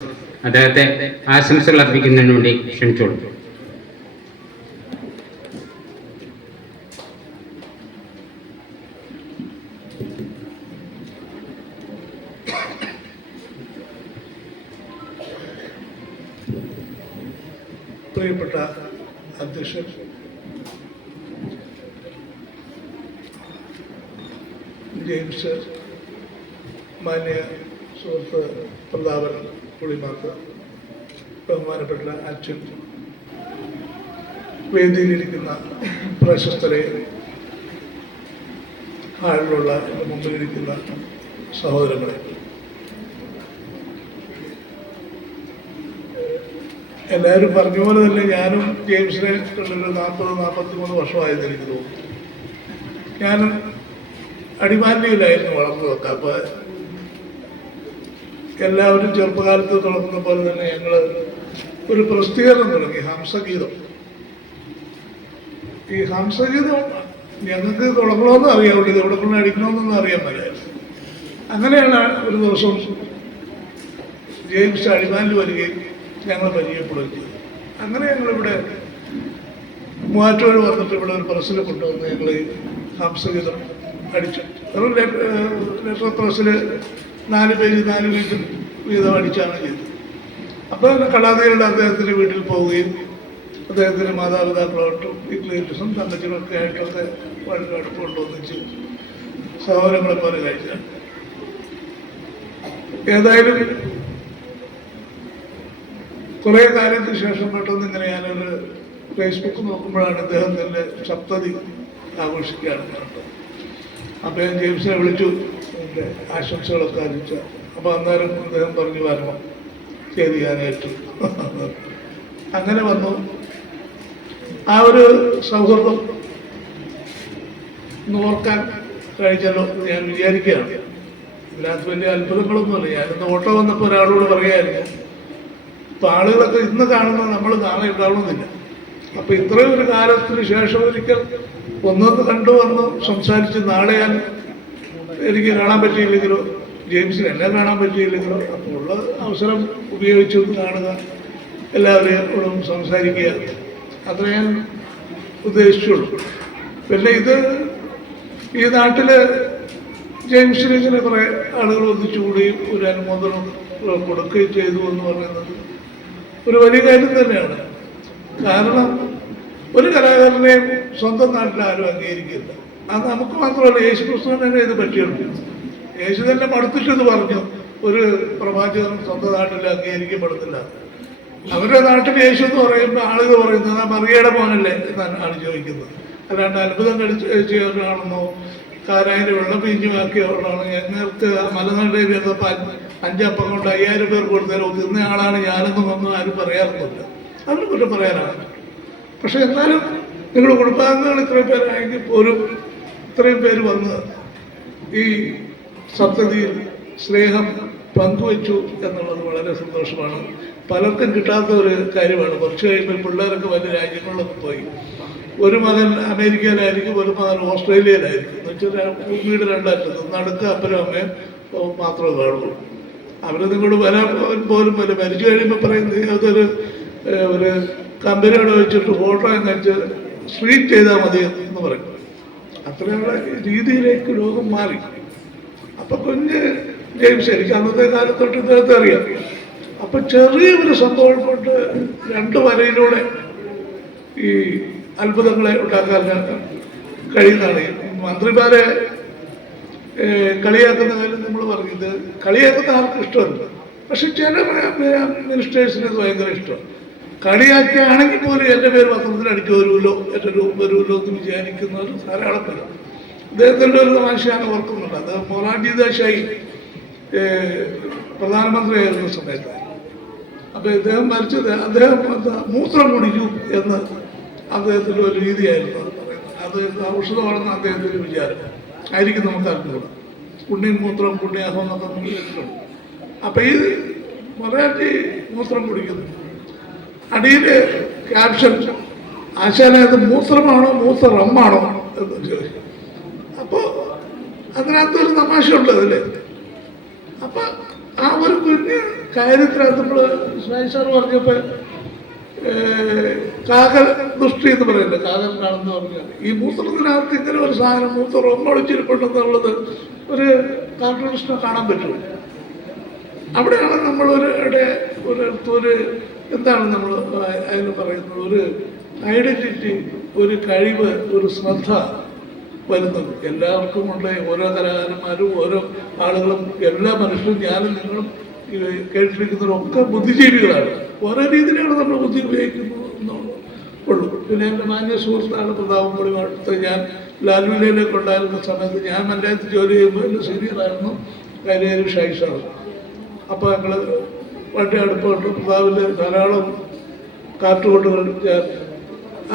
അദ്ദേഹത്തെ ആശംസകൾ അർപ്പിക്കുന്നതിന് വേണ്ടി ക്ഷണിച്ചോളൂ. പ്രിയപ്പെട്ട അധ്യക്ഷൻ, ജെയിംസ്, മാന്യ സുഹൃത്ത് പ്രതാപൻ പുളിമാത്ത്, ബഹുമാനപ്പെട്ട അച്ഛൻ, വേദിയിലിരിക്കുന്ന പ്രശസ്തരെ, ഹാളിലുള്ള മുമ്പിലിരിക്കുന്ന സഹോദരങ്ങളെ, എല്ലാവരും പറഞ്ഞ പോലെ തന്നെ ഞാനും ജെയിംസിനെ കണ്ടൊരു 40-43 വർഷമായെന്ന് എനിക്ക് തോന്നുന്നു. ഞാൻ അടിമാലിയിലായിരുന്നു വളർന്നതൊക്കെ. അപ്പോൾ എല്ലാവരും ചെറുപ്പകാലത്ത് തുടങ്ങുന്ന പോലെ തന്നെ ഞങ്ങൾ ഒരു പ്രസിദ്ധീകരണം തുടങ്ങി, ഹംസഗീതം. ഈ ഹംസഗീതം ഞങ്ങൾക്ക് തുടങ്ങണമെന്ന് അറിയാവുള്ളൂ, ഇത് എവിടെ കൊണ്ട് അടിക്കണമെന്നൊന്നും അറിയാൻ പറ്റില്ലായിരുന്നു. അങ്ങനെയാണ് ഒരു ദിവസം ജെയിംസ് അടിമാലിൽ വരികയും ഞങ്ങൾ പരിചയപ്പെടുകയും ചെയ്തു. അങ്ങനെ ഞങ്ങളിവിടെ മൂവാറ്റൂർ വന്നിട്ട് ഇവിടെ ഒരു പ്രസ്സിൽ കൊണ്ടുവന്ന് ഞങ്ങൾ ഈ ഹംസഗീതം അടിച്ചു. ഒരു ലെറ്റർ പ്രസ്സിൽ 4 പേജ് വീതം അടിച്ചാണ് ചെയ്തത്. അപ്പോൾ കലാതികളുടെ അദ്ദേഹത്തിൻ്റെ വീട്ടിൽ പോവുകയും അദ്ദേഹത്തിൻ്റെ മാതാപിതാക്കളോട്ടും ഇംഗ്ലീഷും തങ്കച്ചിനും ഒക്കെ ആയിട്ടൊക്കെ വളരെ അടുപ്പമുണ്ട് ഒന്നിച്ച് സഹോദരങ്ങളെ പോലെ കഴിച്ചാണ്. ഏതായാലും കുറേ കാലത്തിന് ശേഷം പെട്ടെന്ന് ഇങ്ങനെ ഞാനൊരു ഫേസ്ബുക്ക് നോക്കുമ്പോഴാണ് ഇദ്ദേഹത്തിൻ്റെ സപ്തതി ആഘോഷിക്കുകയാണ് കണ്ടത്. അപ്പോൾ ഞാൻ ജെയിംസിനെ വിളിച്ചു, എൻ്റെ ആശംസകളൊക്കെ അറിയിച്ച. അപ്പോൾ അന്നേരം അദ്ദേഹം പറഞ്ഞു വരണം, ശരി ഞാനേറ്റു. അങ്ങനെ വന്നു. ആ ഒരു സൗഹൃദം ഓർക്കാൻ കഴിച്ചല്ലോ ഞാൻ വിചാരിക്കുകയാണ്. ഇതിനകത്ത് വലിയ അത്ഭുതങ്ങളൊന്നുമില്ല. ഞാനിന്ന് ഓട്ടോ വന്നപ്പോൾ ഒരാളോട് പറയായിരുന്നു, ഇപ്പം ആളുകളൊക്കെ ഇന്ന് കാണുന്നത് നമ്മൾ നാളെ ഉണ്ടാവണമെന്നില്ല. അപ്പം ഇത്രയും ഒരു കാലത്തിന് ശേഷം ഒരിക്കൽ ഒന്നൊന്ന് കണ്ടു വന്ന് സംസാരിച്ച് നാളെ ഞാൻ എനിക്ക് കാണാൻ പറ്റിയില്ലെങ്കിലോ ജെയിംസിന് എന്നെ കാണാൻ പറ്റിയില്ലെങ്കിലോ അപ്പോൾ ഉള്ള അവസരം ഉപയോഗിച്ചൊന്ന് കാണുക, എല്ലാവരോടും സംസാരിക്കുക, അത്ര ഞാൻ ഉദ്ദേശിച്ചുള്ളൂ. പിന്നെ ഇത് ഈ നാട്ടിൽ ജെയിംസിന് ഇങ്ങനെ കുറേ ആളുകൾ ഒന്നിച്ചുകൂടുകയും ഒരു അനുമോദനം കൊടുക്കുകയും ചെയ്തു എന്ന് പറയുന്നത് ഒരു വലിയ കാര്യം തന്നെയാണ്. കാരണം ഒരു കലാകാരനെയും സ്വന്തം നാട്ടിൽ ആരും അംഗീകരിക്കില്ല. അത് നമുക്ക് മാത്രമല്ല, യേശു ക്രിസ്തുവിന് തന്നെ ഇത് പറ്റിയുള്ളൂ. യേശു തന്നെ മടുത്തിട്ടെന്ന് പറഞ്ഞു, ഒരു പ്രവാചകൻ സ്വന്തം നാട്ടിൽ അംഗീകരിക്കപ്പെടുന്നില്ല. അവരുടെ നാട്ടിൽ യേശു എന്ന് പറയുമ്പോൾ ആളുകൾ പറയുന്നത് ആ മറിയയുടെ മോനല്ലേ എന്നാണ് ആൾ ചോദിക്കുന്നത്. അല്ലാണ്ട് അത്ഭുതം കഴിച്ചാണെന്നോ കാരായിൻ്റെ വെള്ളം പിരിഞ്ഞുമാക്കിയവളാണ് ഞങ്ങൾക്ക് മലനാട്ടിൽ 5 അപ്പം കൊണ്ട് 5000 പേർ കൊടുത്താലോ തിന്ന ആളാണ് ഞാനെന്നും ഒന്നും ആരും പറയാറൊന്നുമില്ല. അവരെ കുറ്റം പറയാനാണ്. പക്ഷെ എന്നാലും നിങ്ങൾ കുടുംബാംഗങ്ങൾ ഇത്രയും പേരായെങ്കിൽ പോലും ഇത്രയും പേര് വന്ന് ഈ സപ്തതിയിൽ സ്നേഹം പങ്കുവച്ചു എന്നുള്ളത് വളരെ സന്തോഷമാണ്. പലർക്കും കിട്ടാത്ത ഒരു കാര്യമാണ്. കുറച്ച് കഴിയുമ്പോൾ പിള്ളേരൊക്കെ വലിയ രാജ്യങ്ങളിലൊക്കെ പോയി. ഒരു മകൻ അമേരിക്കയിലായിരിക്കും, ഒരു മകൻ ഓസ്ട്രേലിയയിലായിരിക്കും. എന്ന് വെച്ചാൽ ഭൂമിയുടെ 2 അറ്റത്ത് നടുക്ക് അപ്പനും അമ്മയും മാത്രമേ കാണുള്ളൂ. അവർ നിങ്ങൾ വരാൻ പോലും വരും. മരിച്ചു കഴിയുമ്പോൾ പറയുന്നത് അതൊരു കമ്പനിയോട് വെച്ചിട്ട് ഫോട്ടോ കഴിച്ച് സ്ട്രീറ്റ് ചെയ്താൽ മതി എന്ന് പറയും. അത്രയുള്ള രീതിയിലേക്ക് ലോകം മാറി. അപ്പം കുഞ്ഞ് ജെയിംസ് എനിക്ക് അന്നത്തെ കാലത്തൊട്ട് ഇദ്ദേഹത്തെ അറിയാം. അപ്പം ചെറിയൊരു സംഭവം കൊണ്ട് 2 വരയിലൂടെ ഈ അത്ഭുതങ്ങളെ ഉണ്ടാക്കാൻ കഴിയുന്നതാണ്. മന്ത്രിമാരെ കളിയാക്കുന്ന കാര്യം നമ്മൾ പറഞ്ഞത്, കളിയാക്കുന്ന ആർക്കും ഇഷ്ടമല്ല. പക്ഷെ ചില മിനിസ്റ്റേഴ്സിന് ഇത് ഭയങ്കര ഇഷ്ടമാണ്. കളിയാക്കിയാണെങ്കിൽ പോലും എൻ്റെ പേര് പത്രത്തിൽ അടിച്ചു വരുമല്ലോ, എൻ്റെ രൂപ വരുമല്ലോ എന്ന് വിചാരിക്കുന്നവർ ധാരാളം പേര്. അദ്ദേഹത്തിൻ്റെ ഒരു തമാശ ഞാൻ ഓർക്കുന്നുണ്ട്. അത് മൊറാർജി ദേശായി പ്രധാനമന്ത്രിയായിരുന്ന സമയത്ത്. അപ്പോൾ ഇദ്ദേഹം മരിച്ചത് അദ്ദേഹം മൂത്രം കുടിക്കും എന്ന് അദ്ദേഹത്തിൻ്റെ ഒരു രീതിയായിരുന്നു അത് പറയുന്നത്. അത് ഔഷധമാണെന്ന് അദ്ദേഹത്തിൻ്റെ വിചാരം ആയിരിക്കും, നമുക്ക് അറിഞ്ഞുകൂടാ. പുണ്യം മൂത്രം പുണ്യാഹം എന്നൊക്കെ നമ്മൾ കേട്ടിട്ടുണ്ട്. അപ്പം ഈ മൊറാർജി മൂത്രം കുടിക്കുന്നു. അടിയിൽ ക്യാപ്ഷൻ ആശാനത് മൂത്രമാണോ മൂത്രമാണോ എന്ന് ചോദിക്കും. അപ്പോൾ അതിനകത്തൊരു തമാശ ഉണ്ട് അതിൽ. അപ്പം ആ ഒരു കുഞ്ഞ് കാര്യത്തിനകത്ത് നമ്മൾ സാർ പറഞ്ഞപ്പോൾ കാകൽ ദൃഷ്ടി എന്ന് പറയുന്നത് കാകൽ കാണുന്ന പറഞ്ഞാൽ ഈ മൂത്രത്തിനകത്ത് ഇങ്ങനെ ഒരു സാധനം മൂത്രം ഒന്നൊളിച്ചിരിപ്പുണ്ടെന്നുള്ളത് ഒരു കാർട്ടൂണിസ്റ്റിനെ കാണാൻ പറ്റുമോ? അവിടെയാണ് ഒരു എന്താണ് നമ്മൾ അതിന് പറയുന്നത്, ഒരു ഐഡൻറ്റിറ്റി, ഒരു കഴിവ്, ഒരു ശ്രദ്ധ വരുന്നത്. എല്ലാവർക്കും ഉണ്ട്. ഓരോ കലാകാരന്മാരും ഓരോ ആളുകളും എല്ലാ മനുഷ്യരും ഞാനും നിങ്ങളും കേട്ടിരിക്കുന്നവരൊക്കെ ബുദ്ധിജീവികളാണ്. ഓരോ രീതിയിലാണ് നമ്മൾ ബുദ്ധി ഉപയോഗിക്കുന്നത് ഉള്ളൂ. പിന്നെ എൻ്റെ മാന്യ സുഹൃത്താണ് പ്രതാപം പൊടി അടുത്ത് ഞാൻ ലാൽവിലയിലേക്ക് ഉണ്ടായിരുന്ന സമയത്ത് ഞാൻ പഞ്ചായത്ത് ജോലി ചെയ്യുമ്പോൾ എൻ്റെ സീനിയറായിരുന്നു കൈരേരി ഷൈസാണ്. അപ്പോൾ ഞങ്ങൾ വളരെ അടുപ്പമുണ്ട്. പ്രതാപിൻ്റെ ധാരാളം കാറ്റുകൊണ്ടുകൾ ഞാൻ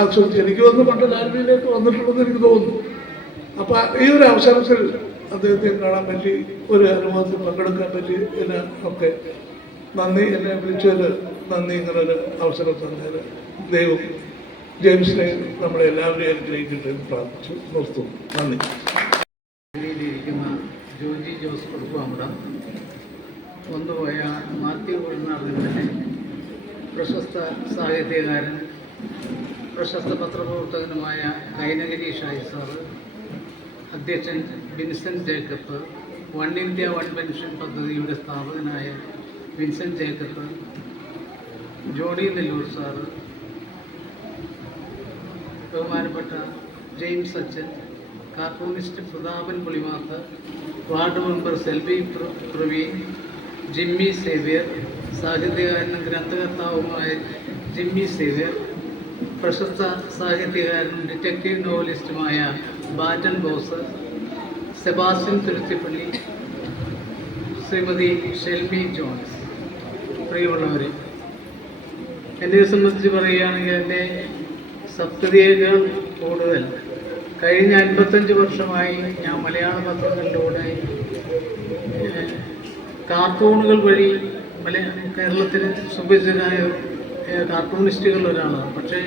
ആസ്വദിച്ച് എനിക്ക് വന്ന് പണ്ട് ലാൽവിയിലേക്ക് വന്നിട്ടുണ്ടെന്ന് എനിക്ക് തോന്നുന്നു. അപ്പോൾ ഈ ഒരു അവസരത്തിൽ അദ്ദേഹത്തെ കാണാൻ പറ്റി, ഒരു അനുഭവത്തിൽ പങ്കെടുക്കാൻ പറ്റി. എന്നെ ഒക്കെ നന്ദി. എന്നെ വിളിച്ചതിൽ നന്ദി. ഇങ്ങനൊരു അവസരം തന്നതിന് ദൈവം ജെയിംസിനെ നമ്മളെല്ലാവരെയും അനുഗ്രഹിക്കട്ടെ എന്ന് പ്രാർത്ഥിച്ചു നിർത്തുന്നു. നന്ദി. ജോജി ജോസ് കൊടുക്കുവാമ്പടം, വന്നുപോയ മാത്യു ഉൾനാടിനെ പ്രശസ്ത സാഹിത്യകാരൻ, പ്രശസ്ത പത്രപ്രവർത്തകനുമായ കൈനഗിരി ഷായി സാറ്, അധ്യക്ഷൻ Vincent Jacob, one India one pension പദ്ധതിയുടെ സ്ഥാപകനായ Vincent Jacob, Johnny Nellur sir, ബഹുമാനപ്പെട്ട ജെയിംസ് അച്ഛൻ, cartoonist Prathapan Pulimath, ward member Selvi Praveen, Jimmy Xavier, സാഹിത്യകാരനും ഗ്രന്ഥകർത്താവുമായ ജിമ്മി സേവ്യർ, പ്രശസ്ത സാഹിത്യകാരനും ഡിറ്റക്റ്റീവ് നോവലിസ്റ്റുമായ ബാറ്റൻ ബോസ്, സെബാസ്റ്റ്യൻ തുരുത്തിപ്പള്ളി, ശ്രീമതി ഷെൽമി ജോൺസ്. പ്രിയമുള്ളവരെ, എന്നെ സംബന്ധിച്ച് പറയുകയാണെങ്കിൽ എൻ്റെ സപ്തതിയേക്കാൾ കൂടുതൽ കഴിഞ്ഞ 55 വർഷമായി ഞാൻ മലയാള പത്രങ്ങളിലൂടെ കാർട്ടൂണുകൾ വഴി കേരളത്തിന് സുപരിചിതരായ കാർട്ടൂണിസ്റ്റുകളിൽ ഒരാളാണ്. പക്ഷേ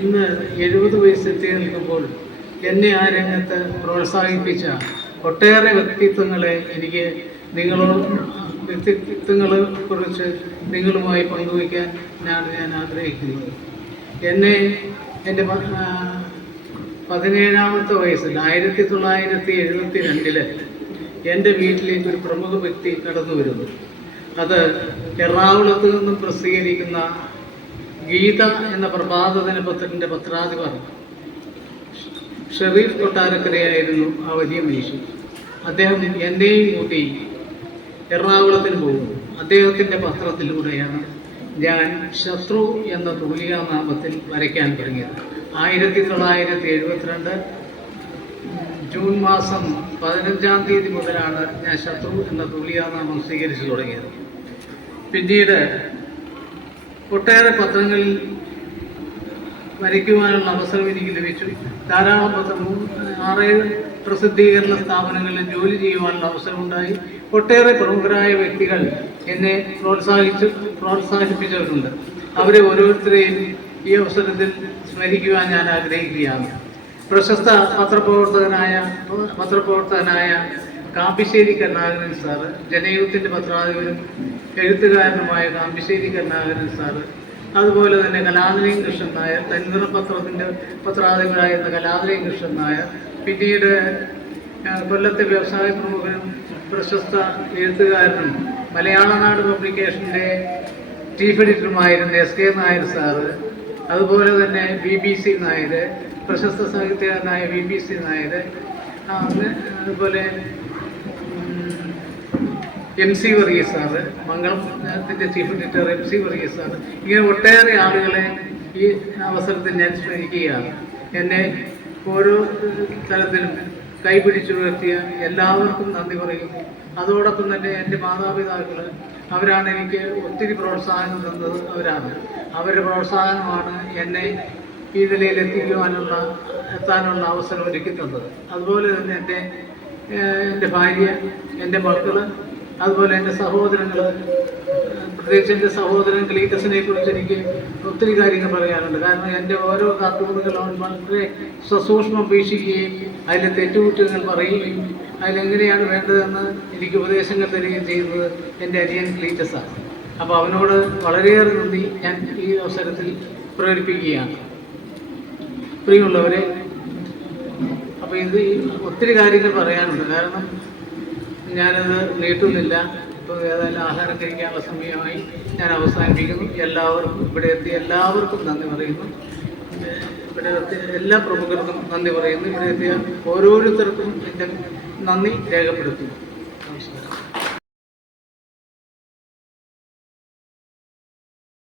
ഇന്ന് 70 വയസ്സെത്തി നിൽക്കുമ്പോൾ എന്നെ ആ രംഗത്ത് പ്രോത്സാഹിപ്പിച്ച ഒട്ടേറെ വ്യക്തിത്വങ്ങളെ എനിക്ക് വ്യക്തിത്വങ്ങളെ കുറിച്ച് നിങ്ങളുമായി പങ്കുവയ്ക്കാൻ ഞാൻ ആഗ്രഹിക്കുന്നത്. എന്നെ എൻ്റെ 17ാമത്തെ വയസ്സിൽ 1972 എൻ്റെ വീട്ടിലേക്ക് ഒരു പ്രമുഖ വ്യക്തി കടന്നു വരുന്നു. അത് എറണാകുളത്ത് നിന്നും പ്രസിദ്ധീകരിക്കുന്ന ഗീത എന്ന പ്രഭാത ദിനപത്രത്തിൻ്റെ പത്രാധിപർ ഷെറീഫ് കൊട്ടാരക്കരയായിരുന്നു ആ വലിയ മനുഷ്യൻ. അദ്ദേഹം എൻ്റെയും കൂട്ടി എറണാകുളത്തിന് പോകുന്നു. അദ്ദേഹത്തിൻ്റെ പത്രത്തിലൂടെയാണ് ഞാൻ ശത്രു എന്ന തൂലികാനാമത്തിൽ വരയ്ക്കാൻ തുടങ്ങിയത്. 1972 ജൂൺ മാസം 15-ാം തീയതി മുതലാണ് ഞാൻ ശത്രു എന്ന തൂലികാനാമം സ്വീകരിച്ചു തുടങ്ങിയത്. പിന്നീട് ഒട്ടേറെ പത്രങ്ങളിൽ വരയ്ക്കുവാനുള്ള അവസരം എനിക്ക് ലഭിച്ചു. ധാരാളം 6-7 പ്രസിദ്ധീകരണ സ്ഥാപനങ്ങളിൽ ജോലി ചെയ്യുവാനുള്ള അവസരമുണ്ടായി. ഒട്ടേറെ പ്രമുഖരായ വ്യക്തികൾ എന്നെ പ്രോത്സാഹിപ്പിച്ചിട്ടുണ്ട്. അവരെ ഓരോരുത്തരെയും ഈ അവസരത്തിൽ സ്മരിക്കുവാൻ ഞാൻ ആഗ്രഹിക്കുകയാണ്. പ്രശസ്ത പത്രപ്രവർത്തകനായ കാമ്പിശ്ശേരി കരുണാകരൻ സാറ്, ജനയുഗത്തിൻ്റെ പത്രാധിപരും എഴുത്തുകാരനുമായ കാമ്പിശ്ശേരി കരുണാകരൻ സാറ്, അതുപോലെ തന്നെ കലാനിലയം കൃഷ്ണൻ നായർ, തനിനിറ പത്രത്തിൻ്റെ പത്രാധിപരായിരുന്ന കലാനിലയം കൃഷ്ണൻ നായർ, പിന്നീട് കൊല്ലത്തെ വ്യവസായ പ്രമുഖനും പ്രശസ്ത എഴുത്തുകാരനും മലയാളനാട് പബ്ലിക്കേഷൻ്റെ ചീഫ് എഡിറ്ററുമായിരുന്ന SK നായർ സാറ്, അതുപോലെ തന്നെ BBC നായർ, പ്രശസ്ത സാഹിത്യകാരനായ BBC നായർ, അതുപോലെ MC വർഗീസ് സാറ്, മംഗളത്തിൻ്റെ chief editor MC Varghese sir, ഇങ്ങനെ ഒട്ടേറെ ആളുകളെ ഈ അവസരത്തിൽ ഞാൻ സ്മരിക്കുകയാണ്. എന്നെ ഓരോ തലത്തിലും കൈപിടിച്ചുയർത്തിയ എല്ലാവർക്കും നന്ദി പറയുന്നു. അതോടൊപ്പം തന്നെ എൻ്റെ മാതാപിതാക്കൾ, അവരാണ് എനിക്ക് ഒത്തിരി പ്രോത്സാഹനം തന്നത്. അവരുടെ പ്രോത്സാഹനമാണ് എന്നെ ഈ നിലയിൽ എത്താനുള്ള അവസരം ഒരുക്കി തന്നത്. അതുപോലെ തന്നെ എൻ്റെ ഭാര്യ, എൻ്റെ മക്കൾ, അതുപോലെ എൻ്റെ സഹോദരങ്ങൾ, പ്രത്യേകിച്ച് എൻ്റെ സഹോദരൻ ക്ലീറ്റസിനെ കുറിച്ച് എനിക്ക് ഒത്തിരി കാര്യങ്ങൾ പറയാനുണ്ട്. കാരണം എൻ്റെ ഓരോ കാർട്ടൂണുകളും വളരെ സസൂക്ഷ്മം വീക്ഷിക്കുകയും അതിലെ തെറ്റുകുറ്റങ്ങൾ പറയുകയും അതിലെങ്ങനെയാണ് വേണ്ടതെന്ന് എനിക്ക് ഉപദേശങ്ങൾ തരികയും ചെയ്യുന്നത് എൻ്റെ അനിയൻ ക്ലീറ്റസാണ്. അപ്പോൾ അവനോട് വളരെയേറെ നന്ദി ഞാൻ ഈ അവസരത്തിൽ പ്രകടിപ്പിക്കുകയാണ്. പ്രിയമുള്ളവരെ, അപ്പോൾ ഇത് ഒത്തിരി കാര്യങ്ങൾ പറയാനുണ്ട്. കാരണം ഞാനത് നീട്ടുന്നില്ല. ഇപ്പോൾ ഏതായാലും ആഹാരം കഴിക്കാനുള്ള സമയമായി. ഞാൻ അവസാനിപ്പിക്കുന്നു. എല്ലാവർക്കും ഇവിടെ എത്തിയ എല്ലാവർക്കും നന്ദി പറയുന്നു. ഇവിടെ എത്തിയ എല്ലാ പ്രമുഖർക്കും നന്ദി പറയുന്നു. ഇവിടെ എത്തിയ ഓരോരുത്തർക്കും എൻ്റെ നന്ദി രേഖപ്പെടുത്തുന്നു.